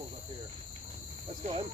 animals up here. Let's go, Em.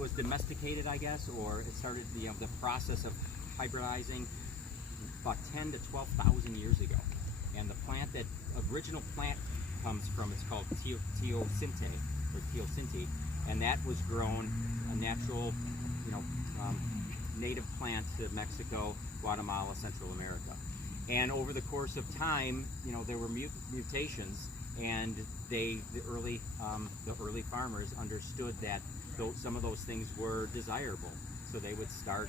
Was domesticated, I guess, or it started the process of hybridizing about 10 to 12,000 years ago. And the plant that original plant comes from, it's called teosinte, and that was grown a natural, native plant to Mexico, Guatemala, Central America. And over the course of time, there were mutations, and the early farmers understood that some of those things were desirable, so they would start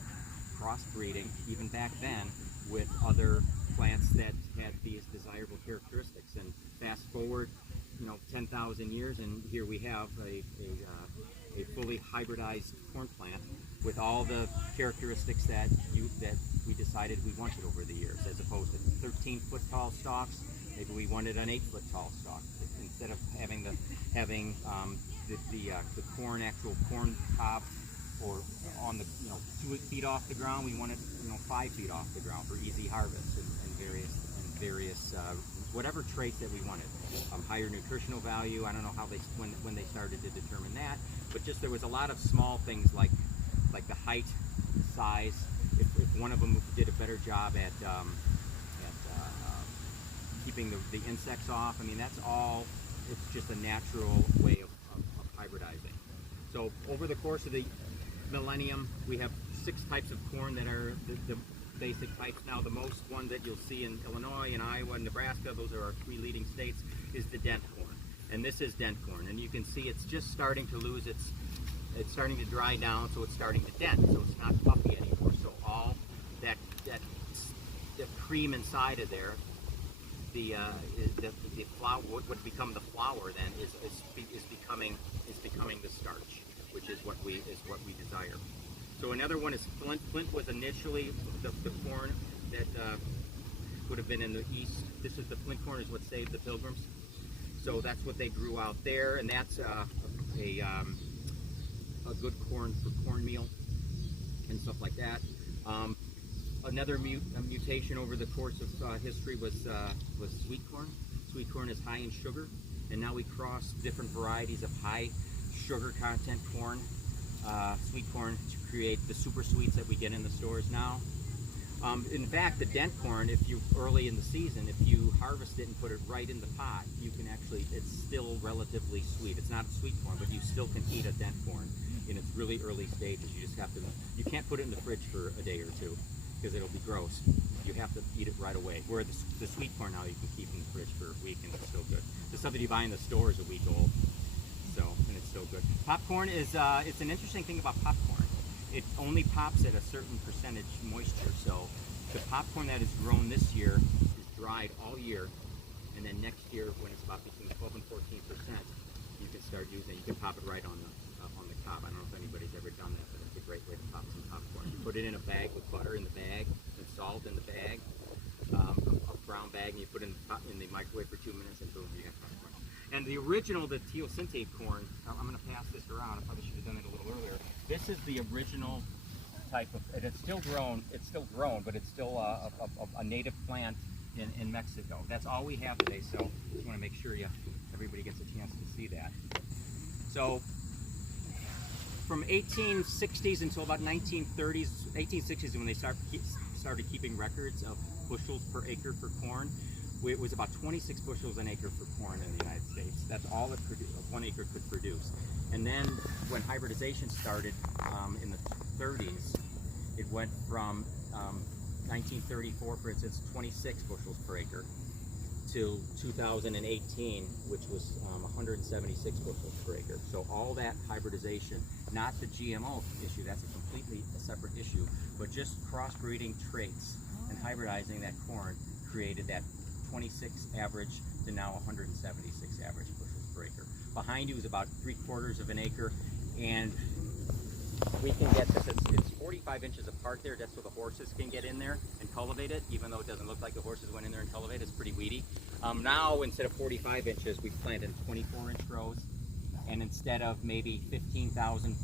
crossbreeding even back then with other plants that had these desirable characteristics. And fast forward 10,000 years, and here we have a fully hybridized corn plant with all the characteristics that we decided we wanted over the years. As opposed to 13-foot tall stalks, maybe we wanted an 8-foot tall stalk. Instead of having the actual corn cob or on the 2 feet off the ground, we wanted 5 feet off the ground for easy harvest and various whatever traits that we wanted. Higher nutritional value. I don't know how when they started to determine that, but just there was a lot of small things like the height, size. If one of them did a better job at keeping the insects off, I mean, that's all. It's just a natural way of hybridizing. So over the course of the millennium, we have 6 types of corn that are the basic types. Now, the most one that you'll see in Illinois and Iowa and Nebraska, those are our 3 leading states, is the Dent Corn. And this is Dent Corn. And you can see it's just starting to lose it's starting to dry down, so it's starting to dent. So it's not puffy anymore. So all that cream inside of there, the flour, what would become the flour then is becoming the starch, which is what we desire. So another one is Flint. Flint was initially the corn that would have been in the east. This is the Flint corn is what saved the Pilgrims. So that's what they grew out there, and that's a good corn for cornmeal and stuff like that. Another mutation over the course of history was sweet corn. Sweet corn is high in sugar, and now we cross different varieties of high sugar content corn, sweet corn, to create the super sweets that we get in the stores now. In fact, the Dent corn, early in the season, if you harvest it and put it right in the pot, you can actually, it's still relatively sweet. It's not sweet corn, but you still can eat a Dent corn in its really early stages. You just have to, you can't put it in the fridge for a day or two, because it'll be gross. You have to eat it right away. Where the sweet corn now you can keep in the fridge for a week and it's still good. The stuff that you buy in the store is a week old, and it's still good. Popcorn is it's an interesting thing about popcorn. It only pops at a certain percentage moisture. So the popcorn that is grown this year is dried all year, and then next year when it's about between 12 and 14%, you can start using. You can pop it right on the cob. I don't know if anybody's ever done that, but it's a great way to pop some popcorn. You put it in a bag with butter in the bag and salt in the bag, a brown bag, and you put it in the microwave for 2 minutes, and boom, you have popcorn. And the original, the teosinte corn, I'm going to pass this around. I probably should have done it a little earlier. This is the original type of, and it's still grown, but it's still a native plant in Mexico. That's all we have today, so just want to make sure everybody gets a chance to see that. So from 1860s until about 1860s is when they started keeping records of bushels per acre for corn. It was about 26 bushels an acre for corn in the United States. That's all that 1 acre could produce. And then when hybridization started in the 30s, it went from 1934, for instance, 26 bushels per acre till 2018, which was 176 bushels per acre. So all that hybridization, not the GMO issue, that's a completely separate issue, but just crossbreeding traits and hybridizing that corn created that 26 average to now 176 average bushels per acre. Behind you is about 3/4 of an acre, and we can get this, it's 45 inches apart there, that's so the horses can get in there and cultivate it, even though it doesn't look like the horses went in there and cultivate it. It's pretty weedy. Now, instead of 45 inches, we've planted 24-inch rows, and instead of maybe 15,000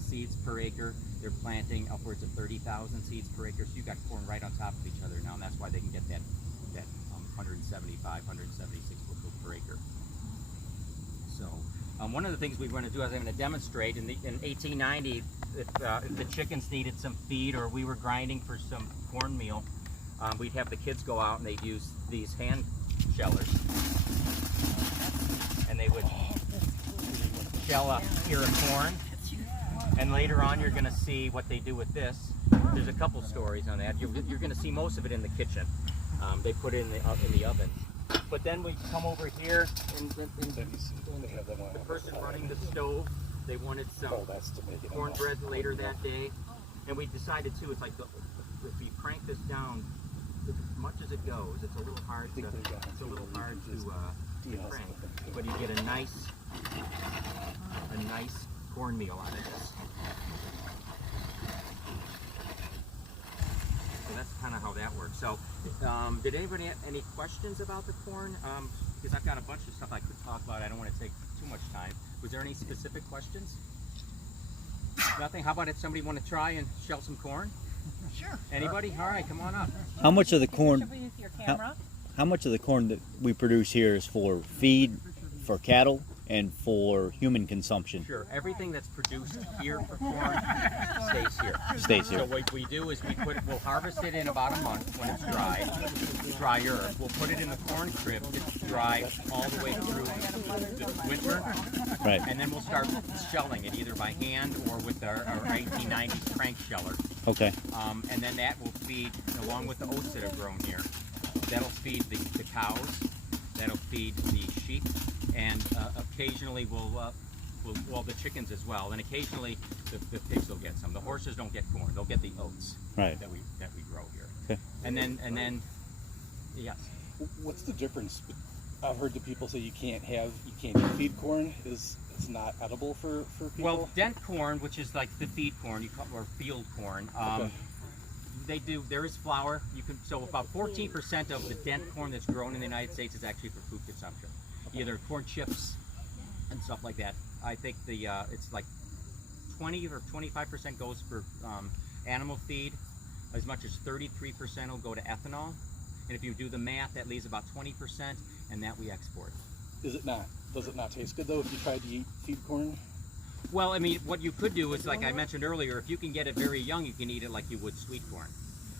seeds per acre, they're planting upwards of 30,000 seeds per acre, so you've got corn right on top of each other now, and that's why they can get that 175, 176 bushels per acre. So, one of the things we want to do, as I'm going to demonstrate, in 1890, if the chickens needed some feed or we were grinding for some cornmeal, we'd have the kids go out and they'd use these hand shellers, and they would shell a ear of corn, and later on you're going to see what they do with this. There's a couple stories on that. You're going to see most of it in the kitchen. They put it in the oven. But then we come over here, and the person running the stove, they wanted some cornbread later that day, and we decided too, it's like if you crank this down as much as it goes, it's a little hard to crank, but you get a nice cornmeal out of this. So that's kind of how that works. So, did anybody have any questions about the corn? Because I've got a bunch of stuff I could talk about. I don't want to take too much time. Was there any specific questions? Nothing? How about if somebody want to try and shell some corn? Sure. Anybody? All right, come on up. How much of the corn? Your camera. How much of the corn that we produce here is for feed, for cattle, and for human consumption? Sure. Everything that's produced here for corn stays here. Stays here. So what we do is we'll harvest it in about a month when it's drier. We'll put it in the corn crib to dry all the way through the winter. Right. And then we'll start shelling it either by hand or with our 1890s crank sheller. Okay. And then that will feed, along with the oats that have grown here, that'll feed the cows, that'll feed the sheep, and occasionally well, the chickens as well, and occasionally the pigs will get some. The horses don't get corn; they'll get the oats right. that we grow here. Okay. And then, yes. What's the difference? I've heard the people say you can't feed corn. It's not edible for people. Well, dent corn, which is like the feed corn, or field corn. Okay. There is flour. So about 14% of the dent corn that's grown in the United States is actually for food consumption. Okay. Either corn chips and stuff like that. I think it's like 20 or 25% goes for animal feed. As much as 33% will go to ethanol. And if you do the math, that leaves about 20%, and that we export. Does it not taste good though if you tried to feed corn? Well, I mean, what you could do is, like I mentioned earlier, if you can get it very young, you can eat it like you would sweet corn.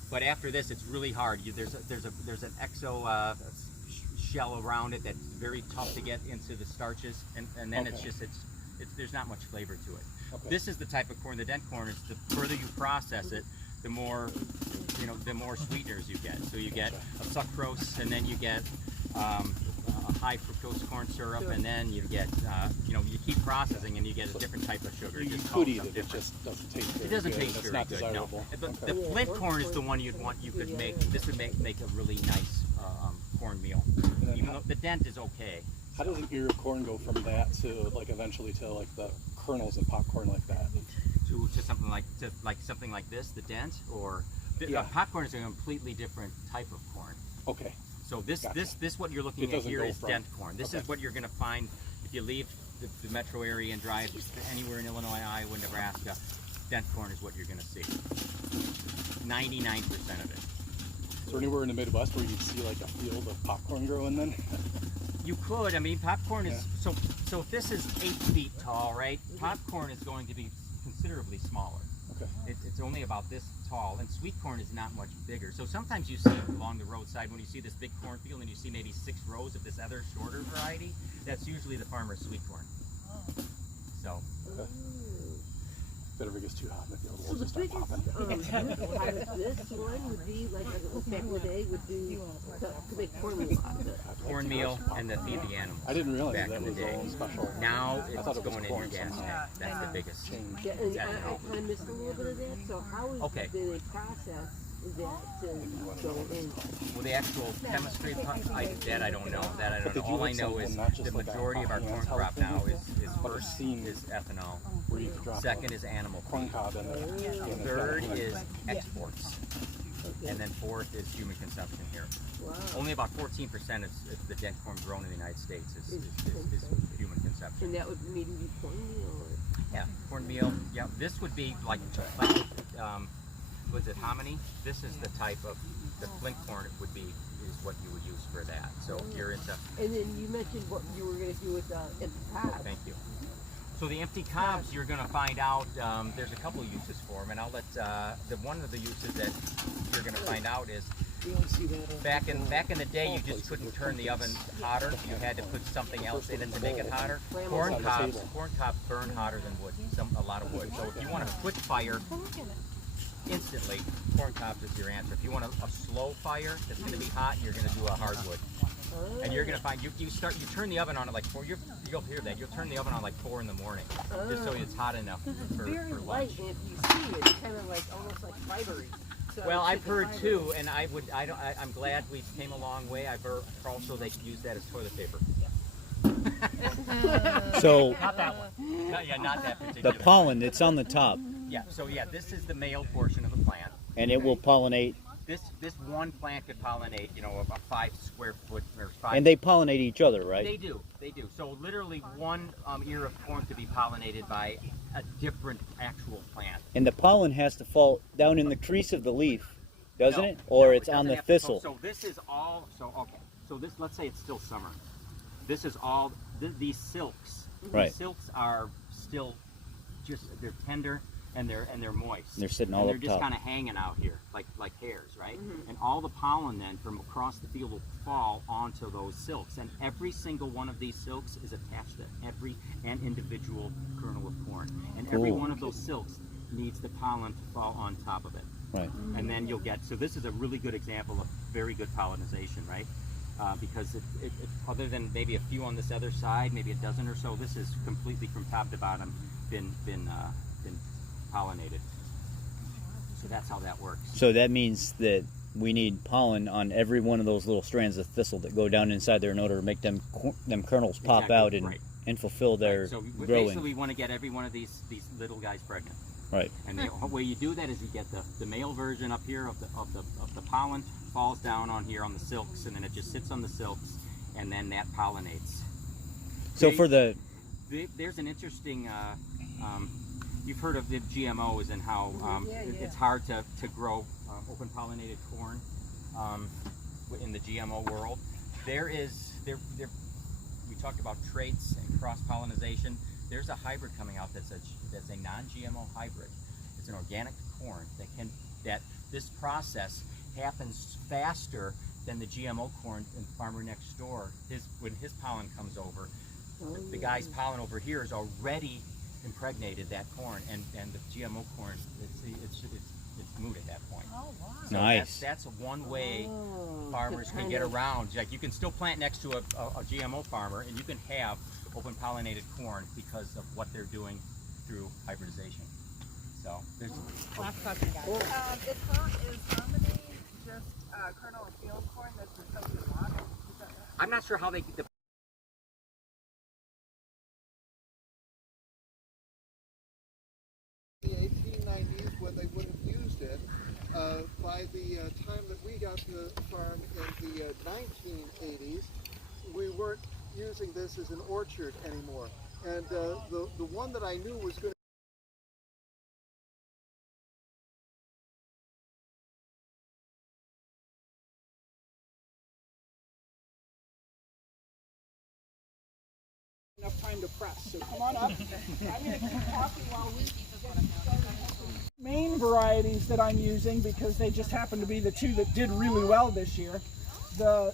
But after this, it's really hard. There's an exo shell around it that's very tough to get into the starches, and then okay. there's not much flavor to it. Okay. This is the type of corn, the dent corn, is the further you process it, the more sweeteners you get. So you get a sucrose, and then you get a high fructose corn syrup, and then you get you keep processing and you get a different type of sugar. You could eat it. It just doesn't taste very good. It doesn't taste very good. No. Desirable. But the flint corn is the one you could make. This would make a really nice cornmeal. Even though the dent is okay. How does an ear of corn go from that to eventually to the kernels and popcorn like that? To something like this, the dent, or popcorn is a completely different type of corn. Okay. So this what you're looking at here is dent corn. This is what you're going to find if you leave the metro area and drive anywhere in Illinois, Iowa, Nebraska. Dent corn is what you're going to see. 99% of it. Is there anywhere in the Midwest where you'd see a field of popcorn growing then? You could. I mean, popcorn is so if this is 8 feet tall, right? Popcorn is going to be considerably smaller. Okay. It's only about this tall, and sweet corn is not much bigger. So sometimes you see along the roadside when you see this big cornfield and you see maybe 6 rows of this other shorter variety, that's usually the farmer's sweet corn. So. Okay. If it ever gets too hot in the field, So we'll the just start biggest popping. part of this one would be, like back in the day, would be to make cornmeal out of it. Cornmeal and then feed the animals. I didn't realize back that in the was day. all special. Now I thought it's it was going in your corn gas somehow. tank. That's the biggest Change. Yeah, and I ethanol. kind of missed a little bit of that. So how is Okay. the process that to go in? Well, the actual chemistry, I don't know. That I But don't did know. you All I look know is something, not just the like a majority of our corn offhand crop health now thing, is but I've first seen is ethanol. where you could drop Second a is animal corn feed. cob in there. and Third it's is got exports. And then fourth is human consumption here. Wow. Only about 14% of the Dent Corn grown in the United States is human consumption. And that would maybe be cornmeal or... Yeah, cornmeal. Yeah, this would be like was it hominy? This is the type of the flint corn would be is what you would use for that. So if you're into. And then you mentioned what you were going to do with empty cobs. Thank you. So the empty cobs, you're going to find out. There's a couple uses for them, and I'll let one of the uses that you're going to find out is. Back in the day, you just couldn't turn the oven hotter. You had to put something else in it to make it hotter. Corn cobs burn hotter than wood. A lot of wood. So if you want a quick fire, instantly, corn cobs is your answer. If you want a slow fire that's going to be hot, you're going to do a hardwood. And you're going to find you turn the oven on at like 4. You'll hear that. You'll turn the oven on like 4 in the morning, just so it's hot enough for Very lunch. light, and if you see it, it's kind of like almost like fibery. So Well, it's I've like a heard fiber. too, and I'm glad we came a long way. I've heard also they use that as toilet paper. So Not that one. Not that the particular. pollen, it's on the top, Yeah. So yeah, this is the male portion of the plant. and it will pollinate, This one plant could pollinate, a 5 square foot or 5. and they pollinate each other, right? They do. So literally one ear of corn could be pollinated by a different actual plant. And the pollen has to fall down in the crease of the leaf, doesn't No, it? Or no, it's it on doesn't the have to- thistle. So this is all. So okay. So this. Let's say it's still summer. This is all. These silks. Right. These silks are still they're tender and they're moist. They're sitting all and up they're just top. kind of hanging out here like hairs, right? And all the pollen then from across the field will fall onto those silks, and every single one of these silks is attached to every individual kernel of corn, and every Cool. one of those silks needs the pollen to fall on top of it. Right. And then you'll get, so this is a really good example of very good pollination, right? Because it, other than maybe a few on this other side, maybe a dozen or so, this is completely from top to bottom been pollinated. So that's how that works. So that means that we need pollen on every one of those little strands of thistle that go down inside there in order to make them kernels pop Exactly, out and, right. and fulfill their Right, so basically growing. we want to get every one of these little guys pregnant. Right. And the way you do that is you get the male version up here of the pollen falls down on here on the silks, and then it just sits on the silks, and then that pollinates. So for the There's an interesting. You've heard of the GMOs and how it's hard to grow open pollinated corn in the GMO world. We talked about traits and cross pollination. There's a hybrid coming out that's a non-GMO hybrid. It's an organic corn that this process happens faster than the GMO corn in the farmer next door. When his pollen comes over, the guy's pollen over here has already impregnated that corn, and the GMO corn it's moot at that point. Oh, wow. So Nice. That's one way farmers can get around. Like you can still plant next to a GMO farmer, and you can have open pollinated corn because of what they're doing through hybridization. So there's Last question, guys. Is harmony just kernel and field corn that's been soaked in water? Is that right? I'm not sure how they the 1890s when they would have used it. By the time that we got to the farm in the 1980s, we weren't using this as an orchard anymore. And the one that I knew was going to Enough time to press, so come on up. I'm going to keep talking while we main varieties that I'm using, because they just happen to be the two that did really well this year. The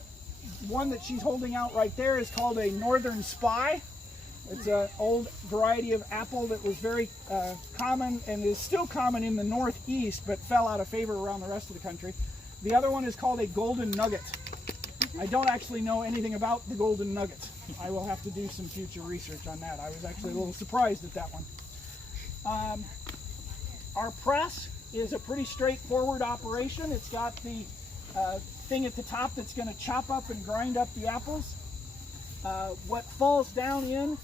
one that she's holding out right there is called a Northern Spy, It's an old variety of apple that was very common and is still common in the Northeast, but fell out of favor around the rest of the country. The other one is called a golden nugget. I don't actually know anything about the golden nugget. I will have to do some future research on that. I was actually a little surprised at that one. Our press is a pretty straightforward operation. It's got the thing at the top that's going to chop up and grind up the apples. What falls down in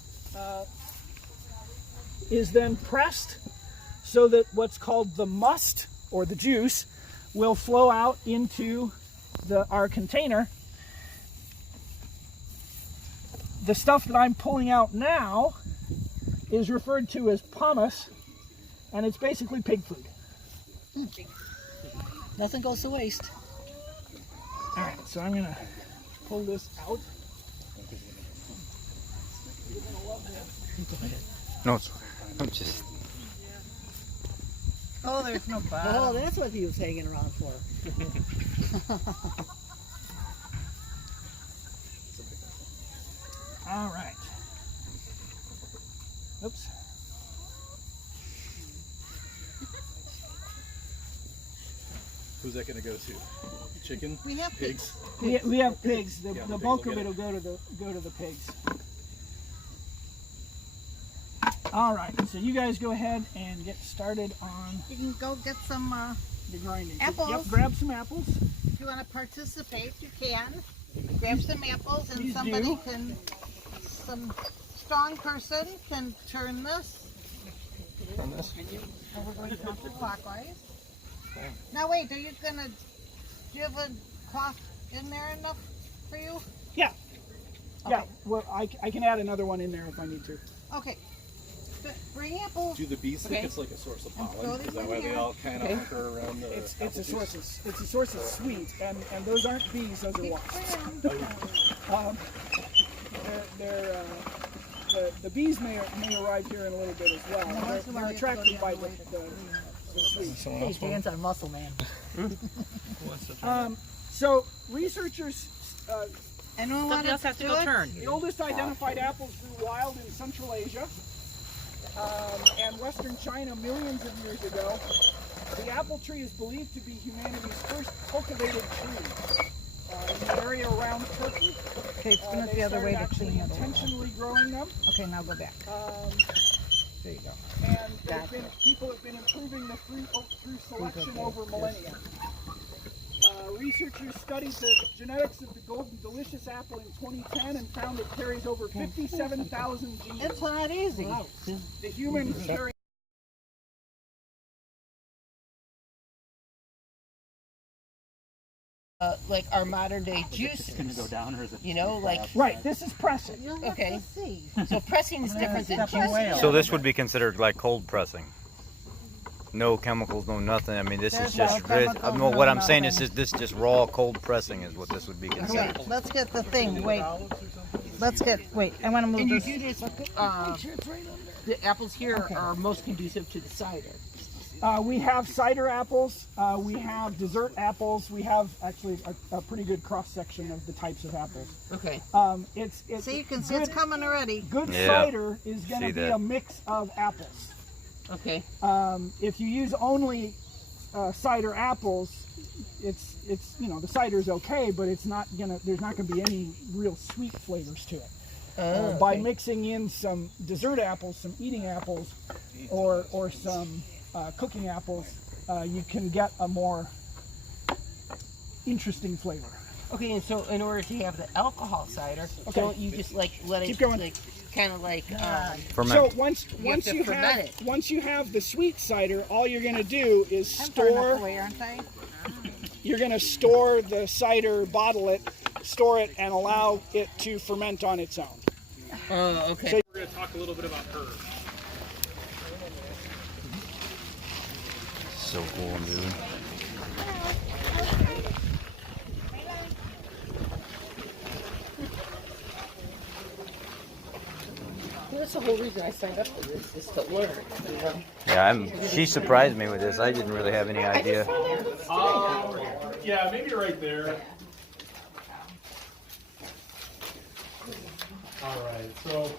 is then pressed so that what's called the must, or the juice, will flow out into our container. The stuff that I'm pulling out now is referred to as pomace, and it's basically pig food. Nothing goes to waste. All right, so I'm going to pull this out. No, I'm just. Oh, there's no Oh, bottom. that's what he was hanging around for. All right. Oops. Who's that going to go to? Chicken? We have Pigs? We have pigs. The Yeah, bulk we'll of get it will go to the pigs. All right. So you guys go ahead and get started on You can go get some, the grinding. Apples. Yep. Grab some apples. if you want to participate, you can. Grab some apples and Please somebody do. can, some strong person can turn this. On this? And we're going to counterclockwise. Now wait, do you have a cloth in there enough for you? Yeah. Yeah. Okay. Well, I can add another one in there if I need to. Okay. Bring apples. Do the bees think Okay. it's like a source of And pollen? throw Is these that in why they here. all kind of Okay. occur around the It's apple a juice? source of sweet, and those aren't bees, those are wasps. The bees may arrive here in a little bit as well. They're attracted by the sweet. Hey, Dan's our muscle man. So researchers, Anyone want to do it? the oldest identified apples grew wild in Central Asia and Western China millions of years ago. The apple tree is believed to be humanity's first cultivated tree. In the area around Turkey, Okay, spin it they the other way started to clean actually it over. intentionally growing them. Okay, now go back. There you go. And people have been improving the fruit through selection over millennia. Researchers studied the genetics of the Golden Delicious apple in 2010 and found it carries over 57,000 genes. It's not easy. The humans carry Like our modern day juice. Going to go down, or is it? You know, like, right. This is pressing. okay. So pressing is different than juicing. So this would be considered like cold pressing. No chemicals, no nothing. I mean, this There's is just. no chemicals, No, what no I'm saying is nothing. this just raw cold pressing is what this would be considered. Wait, let's get the thing. Wait. Wait, I want to move And you this. do this, the apples here are most conducive to the cider. We have cider apples. We have dessert apples. We have actually a pretty good cross section of the types of apples. Okay. It's See, you can see good, it's coming already. good Yeah. cider is going See to be that. a mix of apples. Okay. If you use only cider apples, it's the cider's okay, but it's not gonna. There's not gonna be any real sweet flavors to it. By mixing in some dessert apples, some eating apples, or some cooking apples, you can get a more interesting flavor. Okay, and so in order to have the alcohol cider, Okay. don't you just like let it Keep going. like kind of like Ferment. So once to ferment it. once you have the sweet cider, all you're gonna do is I'm far enough store. away, aren't I? You're gonna store the cider, bottle it, store it, and allow it to ferment on its own. okay. So- We're going to talk a little bit about herbs. So cool, dude. That's the whole reason I signed up for this, is to learn. You know? Yeah, she surprised me with this. I didn't really have any idea. Yeah, maybe right there. All right, so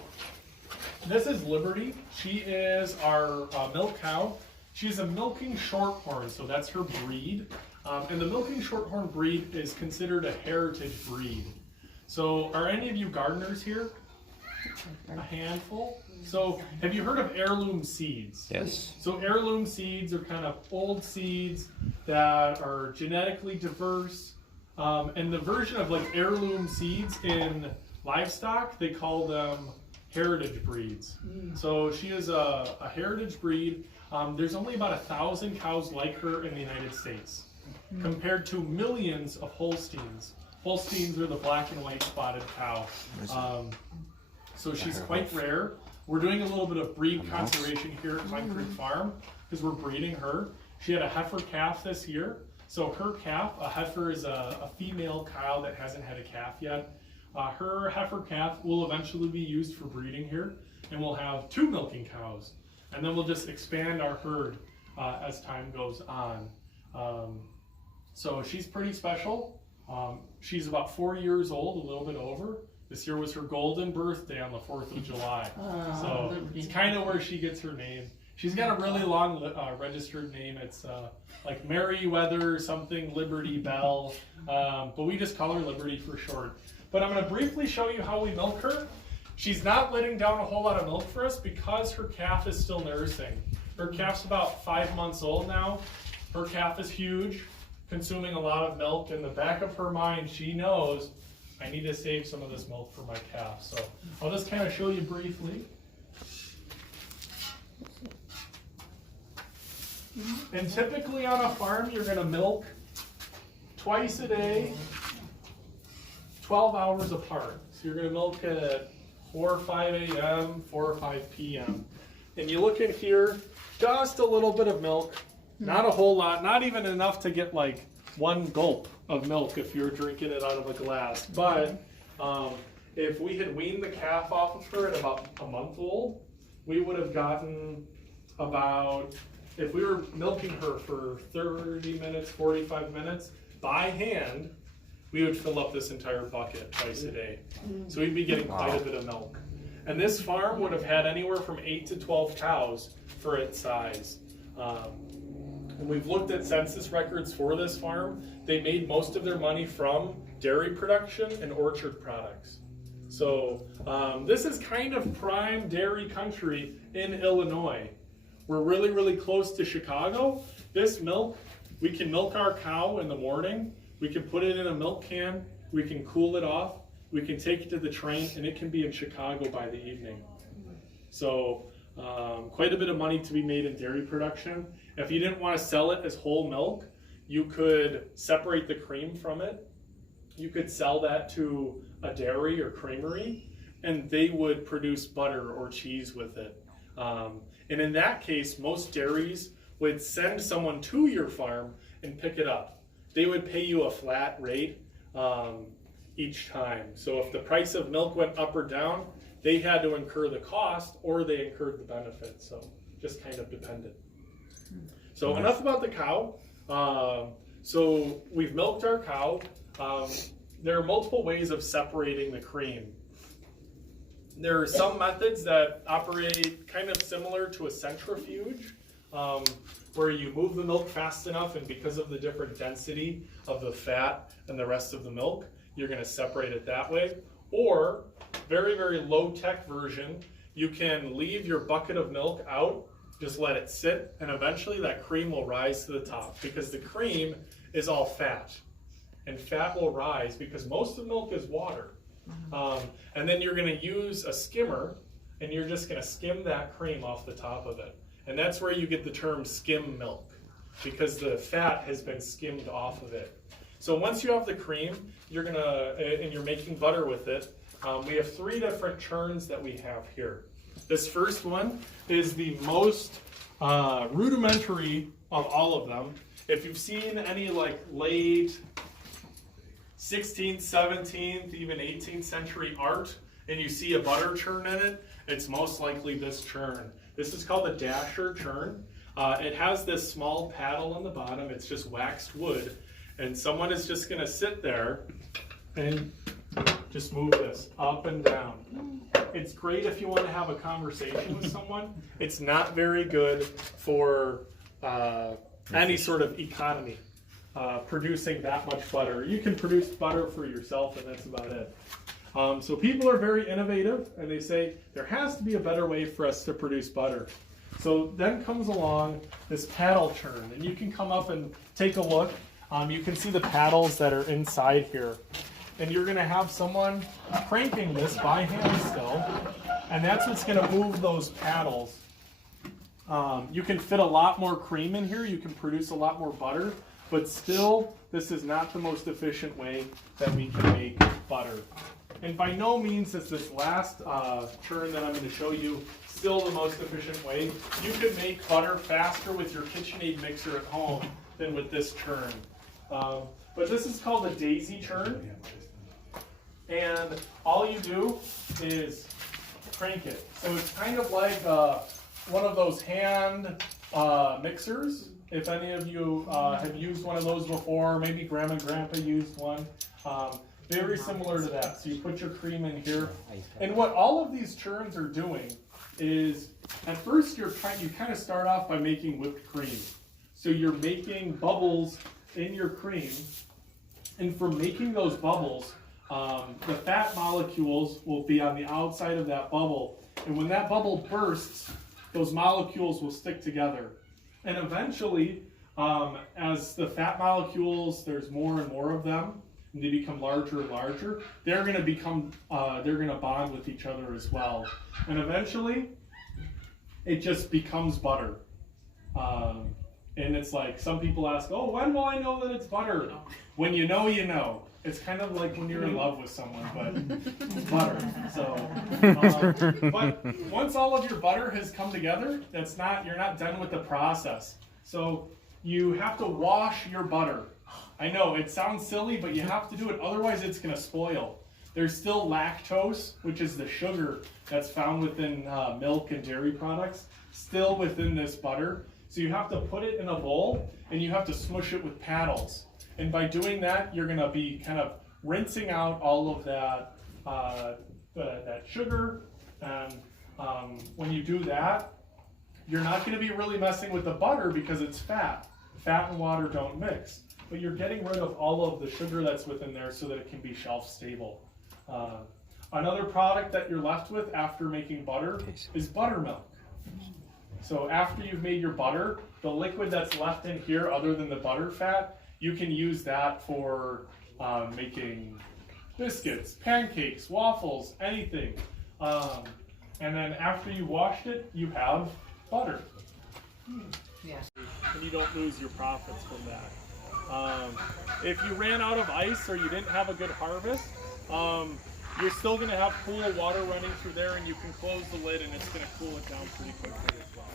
this is Liberty. She is our milk cow. She's a milking shorthorn, so that's her breed. And the milking shorthorn breed is considered a heritage breed. So are any of you gardeners here? A handful. So have you heard of heirloom seeds? Yes. So heirloom seeds are kind of old seeds that are genetically diverse. And the version of like heirloom seeds in livestock, they call them heritage breeds. So she is a heritage breed. There's only about 1,000 cows like her in the United States, compared to millions of Holsteins. Holsteins are the black and white spotted cow. So she's quite rare. We're doing a little bit of breed conservation here at Pine Creek Farm because we're breeding her. She had a heifer calf this year. So her calf, a heifer is a female cow that hasn't had a calf yet. Her heifer calf will eventually be used for breeding here, and we'll have 2 milking cows. And then we'll just expand our herd as time goes on. So she's pretty special. She's about 4 years old, a little bit over. This year was her golden birthday on the 4th of July. So it's kind of where she gets her name. She's got a really long registered name. It's like Meriwether something, Liberty Bell. But we just call her Liberty for short. But I'm going to briefly show you how we milk her. She's not letting down a whole lot of milk for us because her calf is still nursing. Her calf's about 5 months old now. Her calf is huge, consuming a lot of milk. In the back of her mind, she knows, I need to save some of this milk for my calf. So I'll just kind of show you briefly. And typically on a farm, you're going to milk twice a day, 12 hours apart. So you're going to milk at 4 or 5 a.m., 4 or 5 p.m. And you look in here, just a little bit of milk, not a whole lot, not even enough to get like 1 gulp of milk if you're drinking it out of a glass. But if we had weaned the calf off of her at about a month old, we would have gotten about, if we were milking her for 30 minutes, 45 minutes by hand, we would fill up this entire bucket twice a day. So we'd be getting quite a bit of milk. And this farm would have had anywhere from 8 to 12 cows for its size. And we've looked at census records for this farm. They made most of their money from dairy production and orchard products. So this is kind of prime dairy country in Illinois. We're really, really close to Chicago. This milk, we can milk our cow in the morning. We can put it in a milk can. We can cool it off. We can take it to the train, and it can be in Chicago by the evening. So quite a bit of money to be made in dairy production. If you didn't want to sell it as whole milk, you could separate the cream from it. You could sell that to a dairy or creamery, and they would produce butter or cheese with it. And in that case, most dairies would send someone to your farm and pick it up. They would pay you a flat rate each time. So if the price of milk went up or down, they had to incur the cost or they incurred the benefit. So just kind of dependent. So enough about the cow. So we've milked our cow. There are multiple ways of separating the cream. There are some methods that operate kind of similar to a centrifuge, where you move the milk fast enough, and because of the different density of the fat and the rest of the milk, you're going to separate it that way. Or, very, very low-tech version, you can leave your bucket of milk out, just let it sit, and eventually that cream will rise to the top, because the cream is all fat. And fat will rise because most of milk is water. And then you're going to use a skimmer, and you're just going to skim that cream off the top of it. And that's where you get the term skim milk, because the fat has been skimmed off of it. So once you have the cream, you're going to, and you're making butter with it, we have 3 different churns that we have here. This first one is the most rudimentary of all of them. If you've seen any like late 16th, 17th, even 18th century art, and you see a butter churn in it, it's most likely this churn. This is called a dasher churn. It has this small paddle on the bottom. It's just waxed wood. And someone is just going to sit there and just move this up and down. It's great if you want to have a conversation with someone. It's not very good for any sort of economy, producing that much butter. You can produce butter for yourself, and that's about it. So people are very innovative, and they say there has to be a better way for us to produce butter. So then comes along this paddle churn, and you can come up and take a look. You can see the paddles that are inside here. And you're going to have someone cranking this by hand still, and that's what's going to move those paddles. You can fit a lot more cream in here, you can produce a lot more butter, but still, this is not the most efficient way that we can make butter. And by no means is this last churn that I'm going to show you still the most efficient way. You could make butter faster with your KitchenAid mixer at home than with this churn. But this is called a daisy churn. And all you do is crank it. So it's kind of like one of those hand mixers. If any of you have used one of those before, maybe Grandma and Grandpa used one. Very similar to that. So you put your cream in here. And what all of these churns are doing is, at first you kind of start off by making whipped cream. So you're making bubbles in your cream. And from making those bubbles, the fat molecules will be on the outside of that bubble. And when that bubble bursts, those molecules will stick together. And eventually, as the fat molecules, there's more and more of them, and they become larger and larger, they're going to bond with each other as well. And eventually, it just becomes butter. And it's like, some people ask, oh, when will I know that it's butter? When you know, you know. It's kind of like when you're in love with someone, but it's butter. So, but once all of your butter has come together, you're not done with the process. So you have to wash your butter. I know it sounds silly, but you have to do it, otherwise it's going to spoil. There's still lactose, which is the sugar that's found within milk and dairy products, still within this butter. So you have to put it in a bowl, and you have to smush it with paddles. And by doing that, you're going to be kind of rinsing out all of that, that sugar. And when you do that, you're not going to be really messing with the butter because it's fat. Fat and water don't mix. But you're getting rid of all of the sugar that's within there so that it can be shelf stable. Another product that you're left with after making butter is buttermilk. So after you've made your butter, the liquid that's left in here, other than the butter fat, you can use that for making biscuits, pancakes, waffles, anything. And then after you washed it, you have butter. Yes. And you don't lose your profits from that. If you ran out of ice or you didn't have a good harvest, you're still going to have cool water running through there, and you can close the lid and it's going to cool it down pretty quickly as well.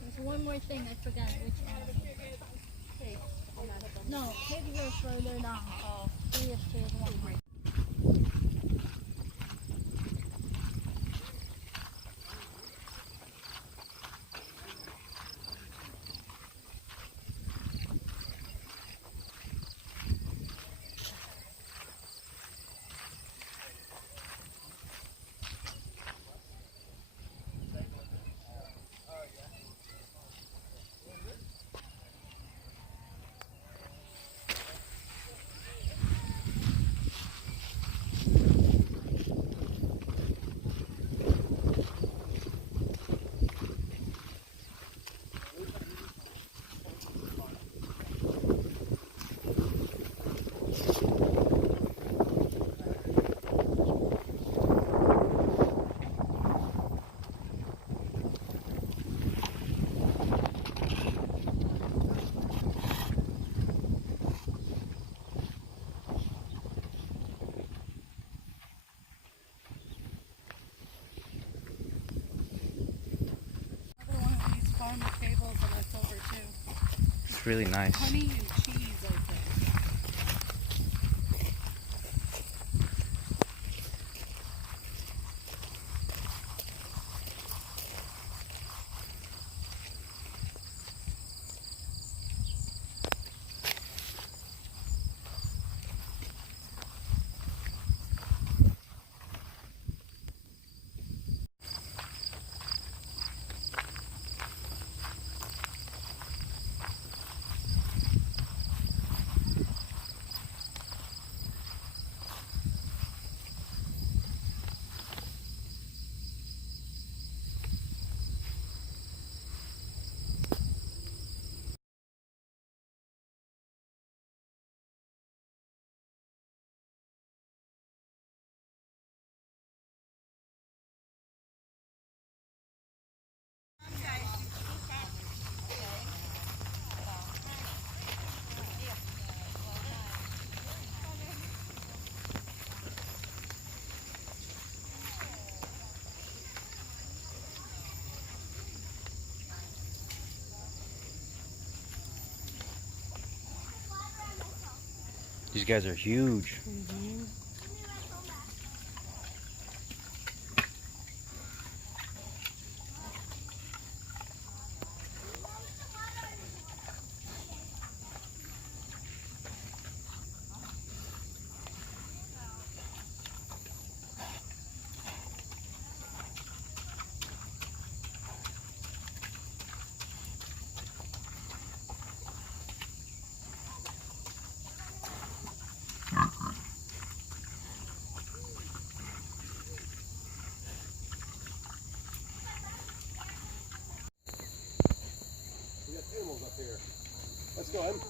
There's one more thing I forgot which animal. No, pigs are further down. Yes, there's one more. It's really nice. Honey and cheese, I think. These guys are huge. We got animals up here. Let's go, Em.